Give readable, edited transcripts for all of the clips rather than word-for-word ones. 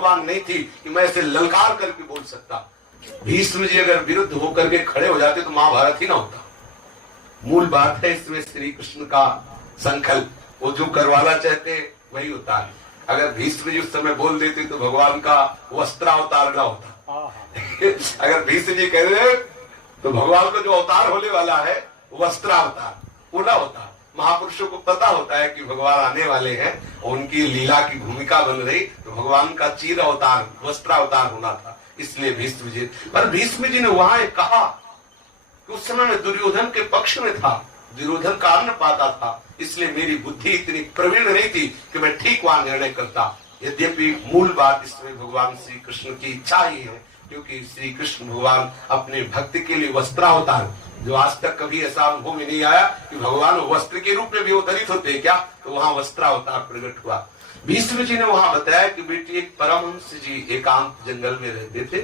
सामर्थ्यवान नहीं थी कि मैं इसे ललकार करके बोल सकता। भीष्म जी अगर विरुद्ध होकर के खड़े हो जाते तो महाभारत ही ना होता। मूल बात है इसमें श्री कृष्ण का संकल्प, वो जो करवाना चाहते वही होता है। अगर भीष्म जी उस समय बोल देते तो भगवान का वस्त्रावतार ना होता। अगर भीष्म जी कह रहे तो भगवान का जो अवतार होने वाला है वस्त्रावतार वो ना होता। महापुरुषों को पता होता है कि भगवान आने वाले हैं, उनकी लीला की भूमिका बन रही, तो भगवान का चीर अवतार वस्त्रावतार होना था, इसलिए भीष्म जी। पर भीष्म जी ने वहां कहा कि उस समय में दुर्योधन के पक्ष में था, दुर्योधन का अन्न पाता था, इसलिए मेरी बुद्धि इतनी प्रवीण नहीं थी कि मैं ठीक वहां निर्णय करता। यद्यपि मूल बात इसमें भगवान श्री कृष्ण की इच्छा ही है, क्योंकि श्री कृष्ण भगवान अपने भक्त के लिए वस्त्रावतार, जो आज तक कभी ऐसा अनुभव में नहीं आया कि भगवान वस्त्र के रूप में भी अवतरित होते क्या, तो वहां वस्त्रावतार प्रकट हुआ। भीष्म जी ने वहां बताया कि बेटी एक परमहंस जी एकांत जंगल में रहते थे,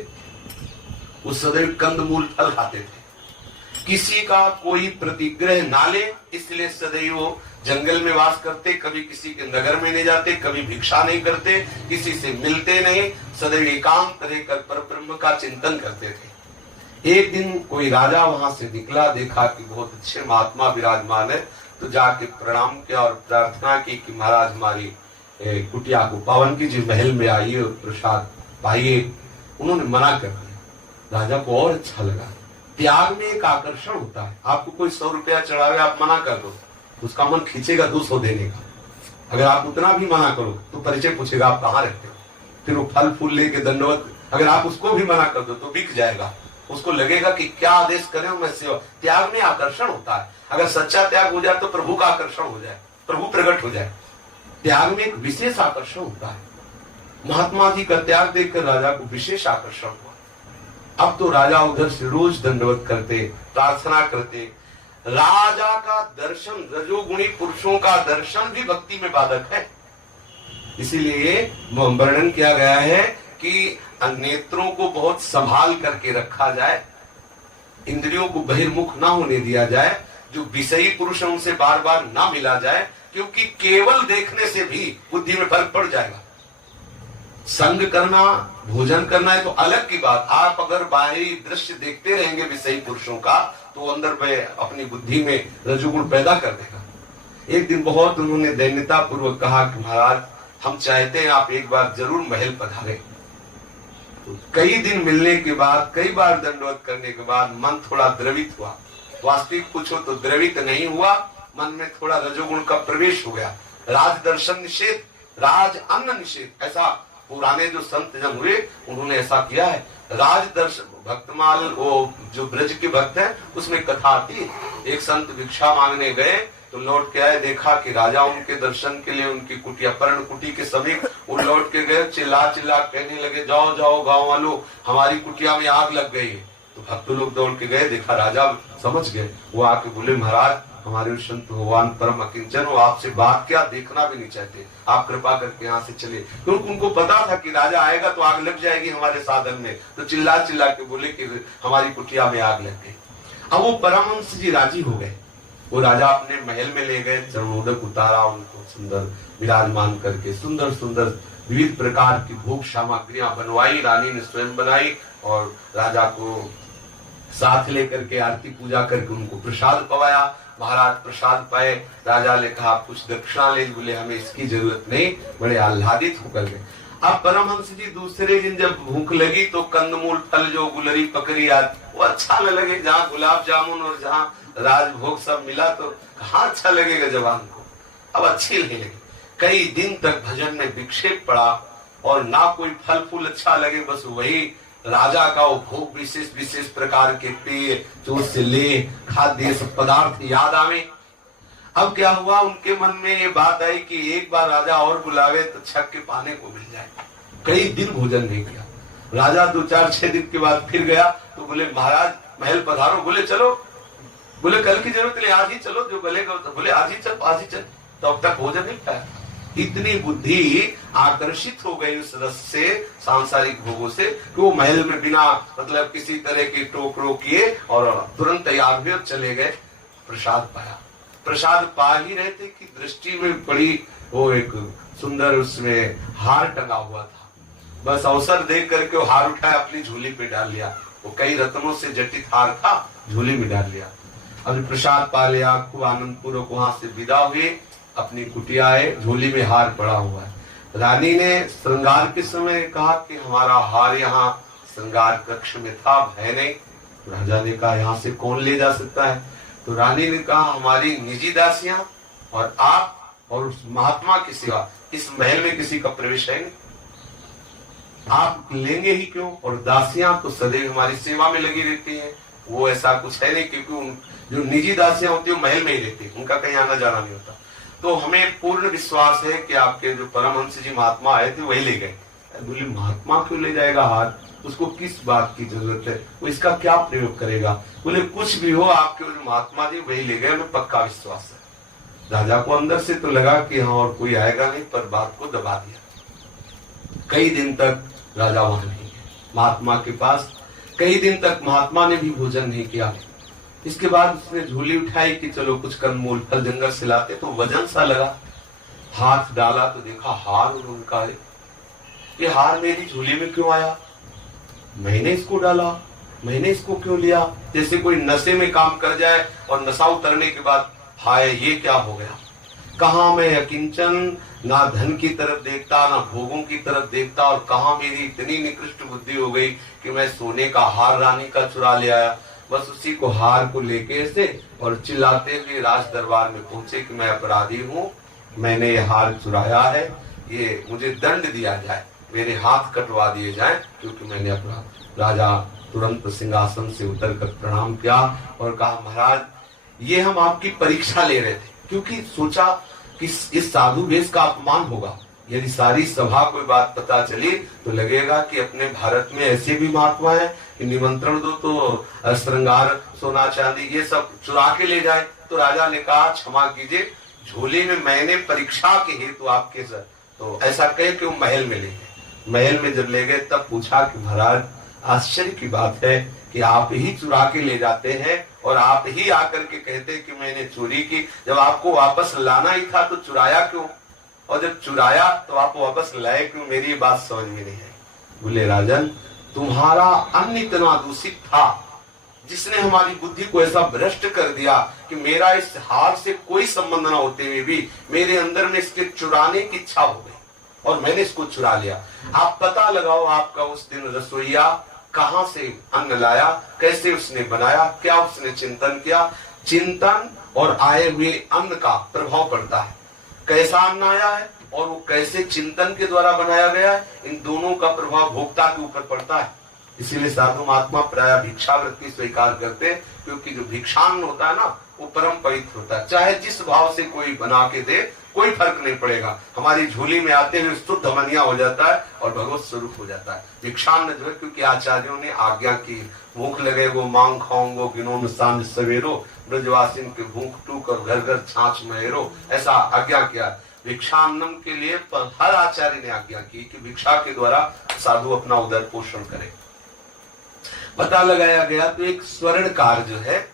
वो सदैव कंदमूल फल खाते थे, किसी का कोई प्रतिग्रह ना ले, इसलिए सदैव जंगल में वास करते, कभी किसी के नगर में नहीं जाते, कभी भिक्षा नहीं करते, किसी से मिलते नहीं, सदैव एकांत रहकर परब्रह्म का चिंतन करते थे। एक दिन कोई राजा वहां से निकला, देखा कि बहुत अच्छे महात्मा विराजमान है, तो जाके प्रणाम किया और प्रार्थना की कि महाराज हमारी कुटिया को पावन कीजिए, महल में आइए और प्रसाद पाइए। उन्होंने मना कर दिया। राजा को और अच्छा लगा। त्याग में एक आकर्षण होता है, आपको कोई 100 रुपया चढ़ावे, आप मना कर दो, उसका मन खींचेगा 200 देने का। अगर आप उतना भी मना करो तो परिचय पूछेगा आप कहाँ रहते हो, फिर वो फल फूल लेके दंडवत, अगर आप उसको भी मना कर दो तो बिक जाएगा, उसको लगेगा कि क्या आदेश करें मैं सेवा। त्याग में आकर्षण होता है, अगर सच्चा त्याग हो जाए तो प्रभु का आकर्षण हो जाए, प्रभु प्रकट हो जाए। त्याग में एक विशेष आकर्षण होता है। महात्मा जी का त्याग देखकर राजा को विशेष आकर्षण हुआ। अब तो राजा उधर से रोज दंडवत करते, प्रार्थना करते। राजा का दर्शन, रजोगुणी पुरुषों का दर्शन भी भक्ति में बाधक है, इसीलिए वर्णन किया गया है कि नेत्रों को बहुत संभाल करके रखा जाए, इंद्रियों को बहिर्मुख ना होने दिया जाए, जो विषयी पुरुष है उनसे बार बार ना मिला जाए, क्योंकि केवल देखने से भी बुद्धि में फर्क पड़ जाएगा। संग करना, भोजन करना है तो अलग की बात, आप अगर बाहरी दृश्य देखते रहेंगे विषयी पुरुषों का तो अंदर में अपनी बुद्धि में रजोगुण पैदा कर देगा। एक दिन बहुत उन्होंने दैन्यता पूर्वक कहा कि महाराज हम चाहते हैं आप एक बार जरूर महल पधारे। तो कई दिन मिलने के बाद, कई बार दंडवत करने के बाद मन थोड़ा द्रवित हुआ। वास्तविक पूछो तो द्रवित नहीं हुआ, मन में थोड़ा रजोगुण का प्रवेश हो गया। राज दर्शन निषेध, राज अन्न निषेध, ऐसा पुराने जो संत जन हुए उन्होंने ऐसा किया है। राज दर्शन भक्तमाल, वो जो ब्रज के भक्त हैं उसमें कथा थी, एक संत भिक्षा मांगने गए तो लौट के आए, देखा कि राजा उनके दर्शन के लिए उनकी कुटिया, पर्ण कुटी के समीप वो लौट के गए, चिल्ला चिल्ला कहने लगे जाओ जाओ गांव वालों हमारी कुटिया में आग लग गई है। तो भक्त लोग दौड़ के गए, देखा राजा समझ गए, वो आके बोले महाराज हमारे संत भगवान परम अकिंचन, वो आपसे बात क्या देखना भी नहीं चाहते, आप कृपा करके यहाँ से चले। क्योंकि उनको पता था कि राजा आएगा तो आग लग जाएगी हमारे साधन में, तो चिल्ला चिल्ला के बोले कि हमारी कुटिया में आग लग गई। अब वो परमहंस जी राजी हो गए, वो राजा अपने महल में ले गए, चरणोदक उतारा, उनको सुंदर विराजमान करके सुंदर सुंदर विविध प्रकार की भोग सामग्रियां बनवाई, रानी ने स्वयं बनाई और राजा को साथ लेकर के आरती पूजा करके उनको प्रसाद पवाया। महाराज प्रसाद पाए, राजा ने कहा कुछ दक्षिणा ले, बोले हमें इसकी जरूरत नहीं, बड़े आह्लादित होकर गए। अब परमहंस जी दूसरे दिन जब भूख लगी तो कंदमूल फल जो गुलरी पकड़ी आती वो अच्छा न लगे, जहाँ गुलाब जामुन और जहाँ राजभोग सब मिला तो कहाँ अच्छा लगेगा जवान को, अब अच्छी नहीं लगी। कई दिन तक भजन में विक्षेप पड़ा और ना कोई फल फूल अच्छा लगे, बस वही राजा का वो भोग विशेष विशेष प्रकार के पेय जो उससे ले खाद्य पदार्थ याद आवे। अब क्या हुआ, उनके मन में ये बात आई कि एक बार राजा और बुलावे तो छक के पाने को मिल जाए। कई दिन भोजन नहीं किया। राजा 2-4-6 दिन के बाद फिर गया तो बोले महाराज महल पधारो, बोले चलो, बोले कल की जरूरत नहीं आज ही चलो, जो बोलेगा बोले आज ही चल, आज ही चल। तो अब तक भोजन नहीं खाया। इतनी बुद्धि आकर्षित हो गई उस रस से, सांसारिक भोगों से, कि वो महल में बिना मतलब किसी तरह की टोकरो किए और तुरंत तैयार हुए चले गए। प्रसाद पाया, प्रसाद पा ही रहे थे कि दृष्टि में पड़ी वो एक सुंदर उसमें हार टंगा हुआ था। बस अवसर देख करके वो हार उठाया, अपनी झोली पे डाल लिया। वो कई रत्नों से जटित हार था, झोली में डाल लिया। अभी प्रसाद पा लिया, खूब आनंद पूर्वक वहां से विदा हुए, अपनी कुटिया आए, झोली में हार पड़ा हुआ है। रानी ने श्रृंगार के समय कहा कि हमारा हार यहाँ श्रृंगार कक्ष में था, है नहीं। राजा ने कहा यहाँ से कौन ले जा सकता है? तो रानी ने कहा हमारी निजी दासियां और आप और उस महात्मा की सेवा, इस महल में किसी का प्रवेश है नहीं, आप लेंगे ही क्यों? और दासियां तो सदैव हमारी सेवा में लगी रहती हैं, वो ऐसा कुछ है नहीं, क्योंकि जो निजी दासियां होती है वो महल में ही रहती है, उनका कहीं आना जाना नहीं होता। तो हमें पूर्ण विश्वास है कि आपके जो परमहंस जी महात्मा आए थे वही ले गए। बोले महात्मा क्यों ले जाएगा हार, उसको किस बात की जरूरत है, वो इसका क्या प्रयोग करेगा? बोले कुछ भी हो, आपके जो महात्मा जी वही ले गए, हमें पक्का विश्वास है। राजा को अंदर से तो लगा कि हाँ और कोई आएगा नहीं, पर बात को दबा दिया। कई दिन तक राजा वहां नहीं गए महात्मा के पास, कई दिन तक महात्मा ने भी भोजन नहीं किया। इसके बाद उसने झोली उठाई कि चलो कुछ कंदमूल फल जंगल से लाते, तो वजन सा लगा, हाथ डाला तो देखा हार और उनका है। ये हार मेरी झोली में क्यों आया? मैंने इसको डाला, मैंने इसको क्यों लिया? जैसे कोई नशे में काम कर जाए और नशा उतरने के बाद हाय ये क्या हो गया। कहा मैं अकिंचन, ना धन की तरफ देखता ना भोगों की तरफ देखता, और कहा मेरी इतनी निकृष्ट बुद्धि हो गई कि मैं सोने का हार रानी का चुरा ले आया। बस उसी को हार को लेके से और चिल्लाते हुए राज दरबार में पहुंचे कि मैं अपराधी हूँ, मैंने ये हार चुराया है, ये मुझे दंड दिया जाए, मेरे हाथ कटवा दिए जाए क्योंकि मैंने अपराध। राजा तुरंत सिंहासन से उतरकर प्रणाम किया और कहा महाराज ये हम आपकी परीक्षा ले रहे थे, क्योंकि सोचा कि इस साधु वेश का अपमान होगा, यदि सारी सभा कोई बात पता चली तो लगेगा कि अपने भारत में ऐसे भी महात्मा है कि निमंत्रण दो तो श्रृंगार सोना चांदी ये सब चुरा के ले जाए। तो राजा ने कहा क्षमा कीजिए, झोली में मैंने परीक्षा के हेतु आपके सर, तो ऐसा कहे कि वो महल में ले गए। महल में जब ले गए तब पूछा कि महाराज आश्चर्य की बात है कि आप ही चुरा के ले जाते हैं और आप ही आकर के कहते कि मैंने चोरी की, जब आपको वापस लाना ही था तो चुराया क्यों, और जब चुराया तो आप वापस लाए क्यों? मेरी बात समझ में नहीं है। बोले राजन तुम्हारा अन्न इतना दूषित था जिसने हमारी बुद्धि को ऐसा भ्रष्ट कर दिया कि मेरा इस हार से कोई संबंध न होते हुए भी मेरे अंदर में इसके चुराने की इच्छा हो गई और मैंने इसको चुरा लिया। आप पता लगाओ आपका उस दिन रसोईया कहां से अन्न लाया, कैसे उसने बनाया, क्या उसने चिंतन किया। चिंतन और आए हुए अन्न का प्रभाव पड़ता है, कैसा अन्न आया है और वो कैसे चिंतन के द्वारा बनाया गया है, इन दोनों का प्रभाव भोक्ता के ऊपर पड़ता है। इसीलिए साधु महात्मा प्राय भिक्षावृत्ति स्वीकार करते, क्योंकि जो भिक्षान्न होता है ना वो परम पवित्र होता है। चाहे जिस भाव से कोई बना के दे कोई फर्क नहीं पड़ेगा, हमारी झोली में आते हुए शुद्ध मनिया हो जाता है और भगवत स्वरूप हो जाता है। भिक्षान्न जो है, क्योंकि आचार्यों ने आज्ञा की, भूख लगे वो मांग खाऊंगो गिनो सांझ सवेरो, ब्रजवासिन के भूख टूक और घर घर छाछ महेरो, ऐसा आज्ञा किया। भिक्षान्नम के लिए हर आचार्य ने आज्ञा की कि भिक्षा के द्वारा साधु अपना उदर पोषण करे। पता लगाया गया तो एक स्वर्णकार जो है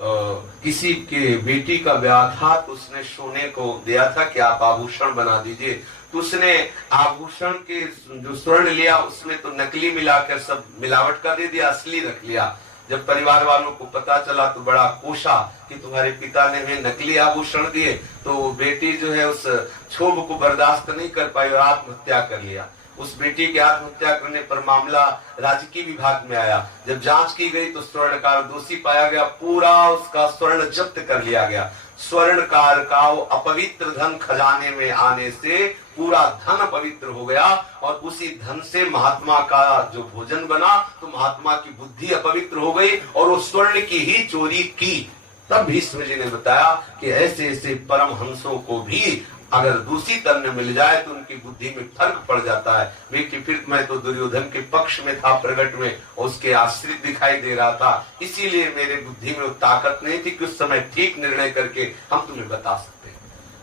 किसी के बेटी का ब्याह था तो उसने सोने को दिया था कि आप आभूषण बना दीजिए, तो उसने आभूषण के जो स्वर्ण लिया उसमें तो नकली मिलाकर सब मिलावट का दे दिया, असली रख लिया। जब परिवार वालों को पता चला तो बड़ा कोशा कि तुम्हारे पिता ने हमें नकली आभूषण दिए, तो बेटी जो है उस क्षोभ को बर्दाश्त नहीं कर पाई और आत्महत्या कर लिया। उस बेटी की आत्महत्या करने पर मामला राजकीय विभाग में आया। जब जांच की गई तो स्वर्णकार दोषी पाया गया, पूरा उसका स्वर्ण जब्त कर लिया गया। स्वर्णकार का वो अपवित्र धन खजाने में आने से पूरा धन पवित्र हो गया और उसी धन से महात्मा का जो भोजन बना तो महात्मा की बुद्धि अपवित्र हो गई और वो स्वर्ण की ही चोरी की। तब भीष्म जी ने बताया कि ऐसे ऐसे परम हंसों को भी अगर दूषित अन्न मिल जाए तो उनकी बुद्धि में फर्क पड़ जाता है। वे फिर मैं तो दुर्योधन के पक्ष में था, प्रगट में उसके आश्रित दिखाई दे रहा था, इसीलिए मेरे बुद्धि में ताकत नहीं थी कि उस समय ठीक निर्णय करके हम तुम्हें बता सकते।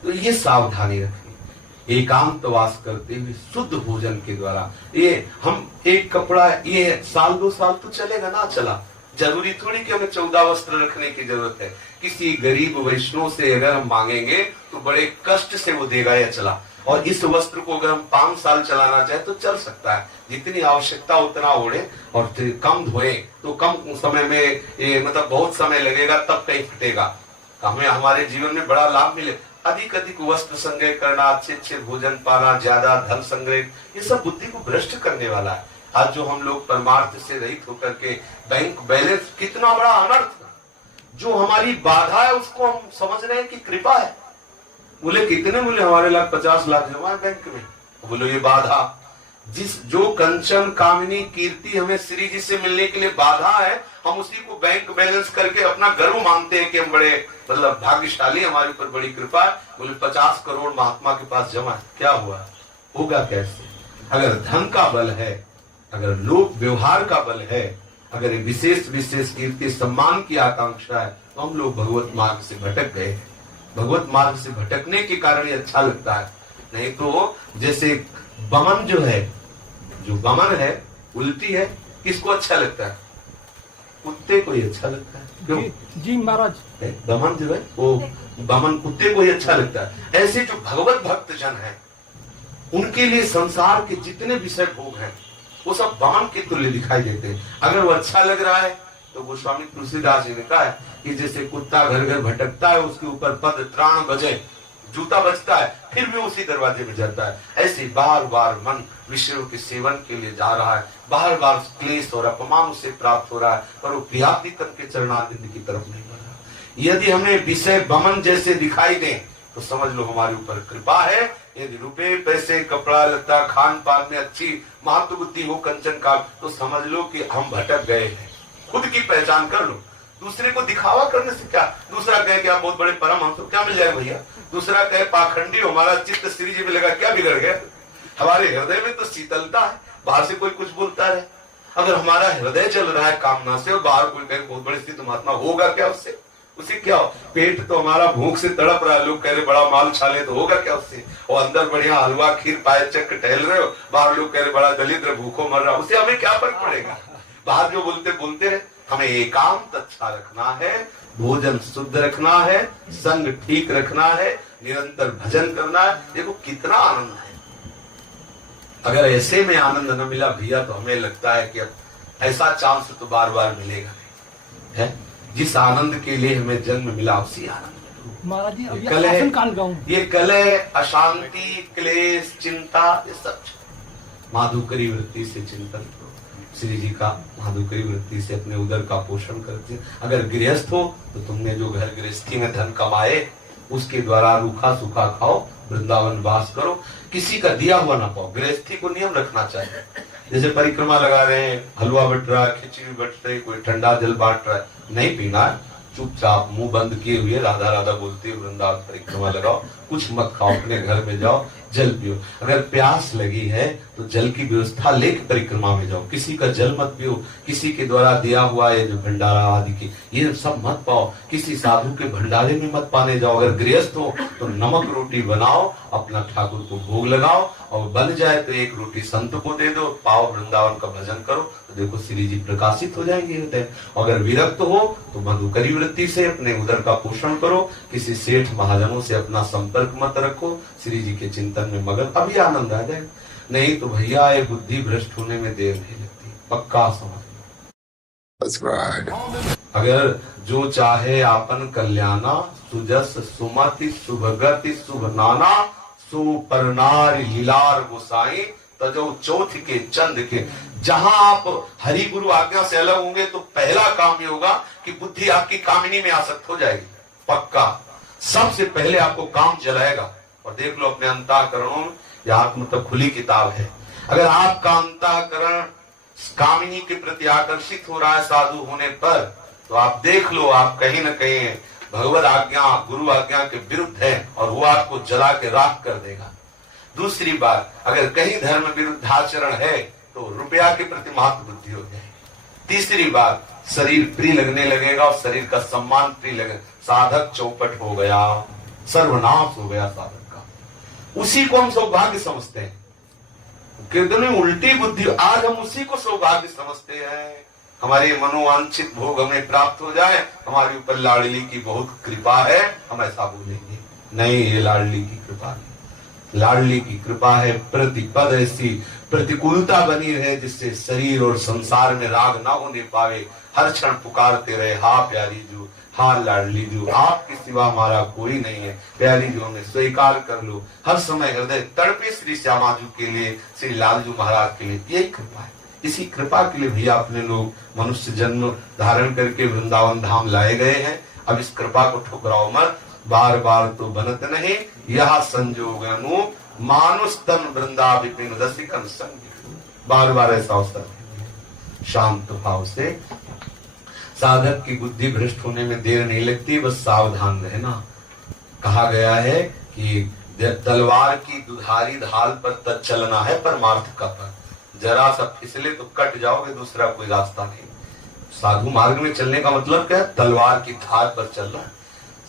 तो ये सावधानी रखनी, एकांतवास करते हुए शुद्ध भोजन के द्वारा। ये हम एक कपड़ा ये साल 2 साल तो चलेगा ना, चला, जरूरी थोड़ी कि हमें 14 वस्त्र रखने की जरूरत है। किसी गरीब वैष्णव से अगर हम मांगेंगे तो बड़े कष्ट से वो देगा या चला, और इस वस्त्र को अगर हम 5 साल चलाना चाहे तो चल सकता है, जितनी आवश्यकता उतना ओढ़े और कम धोए तो कम समय में ये मतलब बहुत समय लगेगा तब कहीं फटेगा। हमें हमारे जीवन में बड़ा लाभ मिले। अधिक अधिक वस्त्र संग्रह करना, अच्छे अच्छे भोजन पाना, ज्यादा धन संग्रह, ये सब बुद्धि को भ्रष्ट करने वाला है। आज जो हम लोग परमार्थ से रहित होकर के बैंक बैलेंस, कितना बड़ा अनर्थ, जो हमारी बाधा है उसको हम समझ रहे हैं कि कृपा है। बोले कितने बोले हमारे 50 लाख जमा है बैंक में, बोलो ये बाधा। जो कंचन कामिनी कीर्ति हमें श्री जी से मिलने के लिए बाधा है, हम उसी को बैंक बैलेंस करके अपना गर्व मानते हैं कि हम बड़े मतलब भाग्यशाली, हमारे ऊपर बड़ी कृपा है। बोले 50 करोड़ महात्मा के पास जमा है, क्या हुआ, होगा कैसे? अगर धन का बल है, अगर लोक व्यवहार का बल है, अगर विशेष विशेष कीर्ति सम्मान की आकांक्षा है, तो हम लोग भगवत मार्ग से भटक गए। भगवत मार्ग से भटकने के कारण ये अच्छा लगता है। नहीं तो जैसे बमन जो है, जो बमन है उल्टी है, किसको अच्छा लगता है? कुत्ते को ही अच्छा लगता है। क्यों जी महाराज? बमन जो है वो बमन कुत्ते को ही अच्छा लगता है। ऐसे जो भगवत भक्त जन है, उनके लिए संसार के जितने विषय भोग हैं वो सब बमन के तुल्य दिखाई देते हैं। अगर वो अच्छा लग रहा है तो गोस्वामी तुलसीदास जी ने कहा है कि जैसे कुत्ता घर घर भटकता है, उसके ऊपर पद त्राण बजे, जूता बजता है, फिर भी उसी दरवाजे में जाता है, ऐसे बार बार मन विषयों के सेवन के लिए जा रहा है, बार बार क्लेश और अपमान उसे प्राप्त हो रहा है, पर वो प्रियाप्तितम के चरणारविंद की तरफ नहीं बढ़ रहा। यदि हमें विषय बमन जैसे दिखाई दे तो समझ लो हमारे ऊपर कृपा है। यदि रुपए पैसे कपड़ा लत्ता खान पान में अच्छी महत्व बुद्धि हो कंचन का, तो समझ लो कि हम भटक गए हैं। खुद की पहचान कर लो। दूसरे को दिखावा करने से क्या, दूसरा कहे कि आप बहुत बड़े परम हम तो क्या मिल जाए भैया, दूसरा कहे पाखंडी हो, हमारा चित्त श्री जी में लगा, क्या बिगड़ गया? हमारे हृदय में तो शीतलता है, बाहर से कोई कुछ बोलता रहे। अगर हमारा हृदय चल रहा है कामना से और बाहर कोई कहे बहुत बड़े सिद्ध महात्मा, होगा क्या उससे? उसे क्या हो? पेट तो हमारा भूख से तड़प रहा है, लोग कह रहे बड़ा माल छाले, तो होगा क्या उससे? और अंदर बढ़िया हलवा खीर पाए चक्कर टहल रहे हो, बाहर लोग कह रहे बड़ा दलिद्र भूखों मर रहा, उसे हमें क्या फर्क पड़ेगा? बाहर जो बोलते बोलते रहे। हमें एकांत अच्छा रखना है, भोजन शुद्ध रखना है, संग ठीक रखना है, निरंतर भजन करना है। देखो कितना आनंद है। अगर ऐसे में आनंद न मिला भैया तो हमें लगता है कि अब ऐसा चांस तो बार बार मिलेगा नहीं है। जिस आनंद के लिए हमें जन्म मिला उसी आनंद महाराज जी, अब ये कलह अशांति क्लेश चिंता ये सब माधुकरी वृत्ति से चिंतन करो। श्री जी का माधुकरी वृत्ति से अपने उदर का पोषण करते। अगर गृहस्थ हो तो तुमने जो घर गृहस्थी में धन कमाए उसके द्वारा रूखा सूखा खाओ, वृंदावन वास करो, किसी का दिया हुआ ना पाओ। गृहस्थी को नियम रखना चाहिए। जैसे परिक्रमा लगा रहे हैं, हलवा बट रहा है, खिचड़ी बट रही, कोई ठंडा जल बांट रहा है, नहीं पीना, चुपचाप मुंह बंद किए हुए राधा राधा बोलते हुए वृंदावन परिक्रमा लगाओ, कुछ मत खाओ, अपने घर में जाओ, जल पियो। अगर प्यास लगी है तो जल की व्यवस्था लेकर परिक्रमा में जाओ, किसी का जल मत पियो, किसी के द्वारा दिया हुआ ये जो भंडारा आदि की ये सब मत पाओ, किसी साधु के भंडारे में मत पाने जाओ। अगर गृहस्थ हो तो नमक रोटी बनाओ, अपना ठाकुर को भोग लगाओ, और बन जाए तो एक रोटी संत को दे दो, पाओ, वृंदावन का भजन करो, तो देखो श्री जी प्रकाशित हो जाएंगे हृदय। अगर विरक्त हो तो मधुकरी वृत्ति से अपने उदर का पोषण करो, किसी सेठ महाजनों से अपना संपर्क मत रखो, श्री जी के चिंतन में मगन, अभी आनंद आ जाए। नहीं तो भैया ये बुद्धि भ्रष्ट होने में देर नहीं लगती, पक्का समझ। अगर जो चाहे आपन कल्याणा, सुजस सुमति शुभगति शुभ नाना, सुपरनार लीलार गोसाई तजो चौथ के चंद के। जहां आप हरि गुरु आज्ञा से अलग होंगे तो पहला काम ये होगा कि बुद्धि आपकी कामिनी में आसक्त हो जाएगी, पक्का। सबसे पहले आपको काम जलाएगा। और देख लो अपने अंतःकरणों में, यह आत्म तो खुली किताब है। अगर आपका अंतःकरण कामिनी के प्रति आकर्षित हो रहा है साधु होने पर, तो आप देख लो आप कहीं न कहीं भगवत आज्ञा गुरु आज्ञा के विरुद्ध है और वो आपको जला के राख कर देगा। दूसरी बात, अगर कहीं धर्म विरुद्ध आचरण है तो रुपया के प्रति महत्व बुद्धि हो जाएगी। तीसरी बात, शरीर प्रिय लगने लगेगा और शरीर का सम्मान प्रिय लगेगा। साधक चौपट हो गया, सर्वनाश हो गया साधक का। उसी को हम सौभाग्य समझते हैं। कितनी उल्टी बुद्धि, आज हम उसी को सौभाग्य समझते हैं। हमारे मनोवांछित भोग हमें प्राप्त हो जाए, हमारे ऊपर लाडली की बहुत कृपा है, हम ऐसा बोलेंगे। नहीं, ये लाडली की कृपा नहीं। लाडली की कृपा है, प्रतिपद ऐसी प्रतिकूलता बनी रहे जिससे शरीर और संसार में राग ना होने पावे। हर क्षण पुकारते रहे, हा प्यारी जू, हाँ लाडली जू, आपके सिवा हमारा कोई नहीं है, प्यारी जू हमें स्वीकार कर लो। हर समय हृदय तड़पे श्री श्यामा जू के लिए, श्री लालजू महाराज के लिए। यही कृपा है। इसी कृपा के लिए भैया अपने लोग मनुष्य जन्म धारण करके वृंदावन धाम लाए गए हैं। अब इस कृपा को ठुकराओ मत, बार बार तो बनत नहीं, यह संजोग अनु मानुष तन वृंदा विपिन रसिकन संग। बार बार ऐसा अवसर शांत भाव से साधक की बुद्धि भ्रष्ट होने में देर नहीं लगती, बस सावधान रहना। कहा गया है कि तलवार की दुधारी ढाल पर तक चलना है परमार्थ का पर, जरा सा फिसले तो कट जाओगे, दूसरा कोई रास्ता नहीं। साधु मार्ग में चलने का मतलब क्या है? तलवार की धार पर चलना।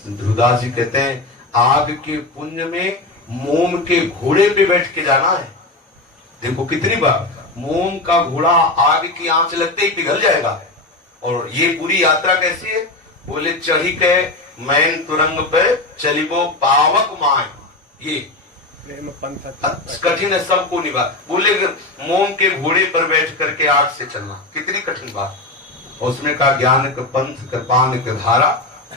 ध्रुवदास जी कहते हैं आग के पुंज में मोम के घोड़े पे बैठ के जाना है। देखो कितनी बार मोम का घोड़ा आग की आंच लगते ही पिघल जाएगा। और ये पूरी यात्रा कैसी है? बोले चढ़ी के मैन तुरंग पे चलिबो पावक माए, ये कठिन है, सबको निभा। बोले मोम के घोड़े पर बैठ करके आग से चलना कितनी कठिन बात। उसमें का ज्ञान के पंथ कृपान के धारा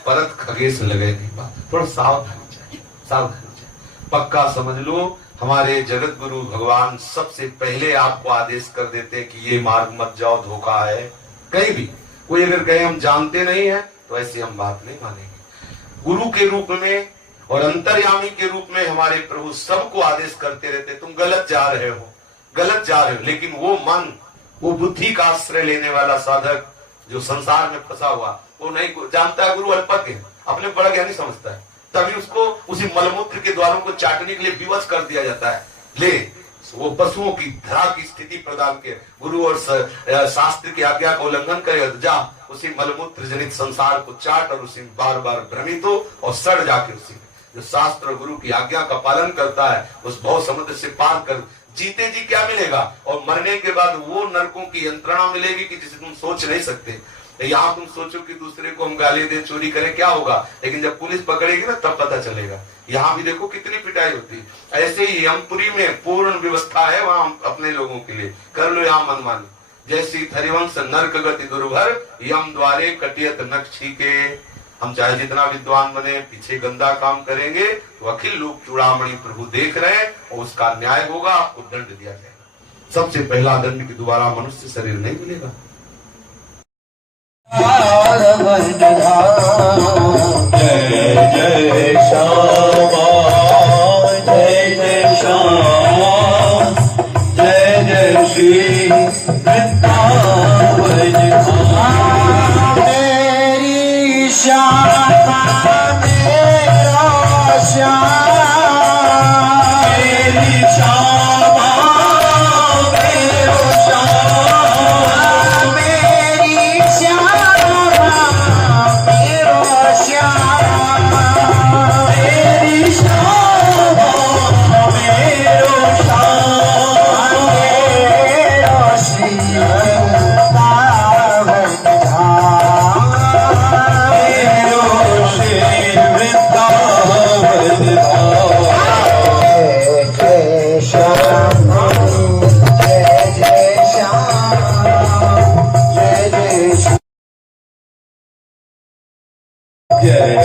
परत खगेश लगे की बात। थोड़ा सावधानी चाहिए, सावधानी चाहिए। पक्का समझ लो, हमारे जगत गुरु भगवान सबसे पहले आपको आदेश कर देते कि ये मार्ग मत जाओ, धोखा है। कहीं भी कोई अगर कहे हम जानते नहीं है तो ऐसी हम बात नहीं मानेंगे। गुरु के रूप में और अंतर्यामी के रूप में हमारे प्रभु सबको आदेश करते रहते, तुम गलत जा रहे हो, गलत जा रहे हो। लेकिन वो मन, वो बुद्धि का आश्रय लेने वाला साधक जो संसार में फंसा हुआ, वो नहीं जानता है गुरु अल्पज्ञ है, अपने बड़ा ज्ञानी समझता है, तभी उसको उसी मलमूत्र के द्वारों को चाटने के लिए विवश कर दिया जाता है। ले वो पशुओं की धरा की स्थिति प्रदान के गुरु और शास्त्र की आज्ञा का उल्लंघन करे, जा उसी मलमूत्र जनित संसार को चाट और उसी बार बार भ्रमित हो और सड़ जाके उसी जो शास्त्र और गुरु की आज्ञा का पालन करता है उस भव समुद्र से पार कर जीते जी क्या मिलेगा, और मरने के बाद वो नरकों की यंत्रणा मिलेगी कि जिसे तुम सोच नहीं सकते। यहाँ तुम सोचो कि दूसरे को हम गाली दे, चोरी करें, क्या होगा, लेकिन जब पुलिस पकड़ेगी ना तब पता चलेगा। यहाँ भी देखो कितनी पिटाई होती है। ऐसे ही यमपुरी में पूर्ण व्यवस्था है, वहां अपने लोगों के लिए कर लो यहाँ मनमानी। जैसी हरिवंश नर्क गति दुर्भर, यम द्वारे कटियत नक्षी के। हम चाहे जितना विद्वान बने, पीछे गंदा काम करेंगे तो अखिल लोक चूड़ामणि प्रभु देख रहे हैं और उसका न्याय होगा, आपको दंड दिया जाएगा। सबसे पहला दंड की दोबारा मनुष्य शरीर नहीं मिलेगा। जय जय श्यामा, जय जय श्यामा, जय जय श्री वृंदावन धाम। मेरी श्यामा मेरा श्यामा, मेरी श्यामा मेरा श्यामा, मेरी श्यामा मेरा श्यामा, मेरी श्यामा मेरा श्यामा, मेरा श्री वृंदावन धाम, मेरो श्री वृंदावन धाम। जय जय श्यामा, जय जय श्यामा, जय जय श्यामा, जय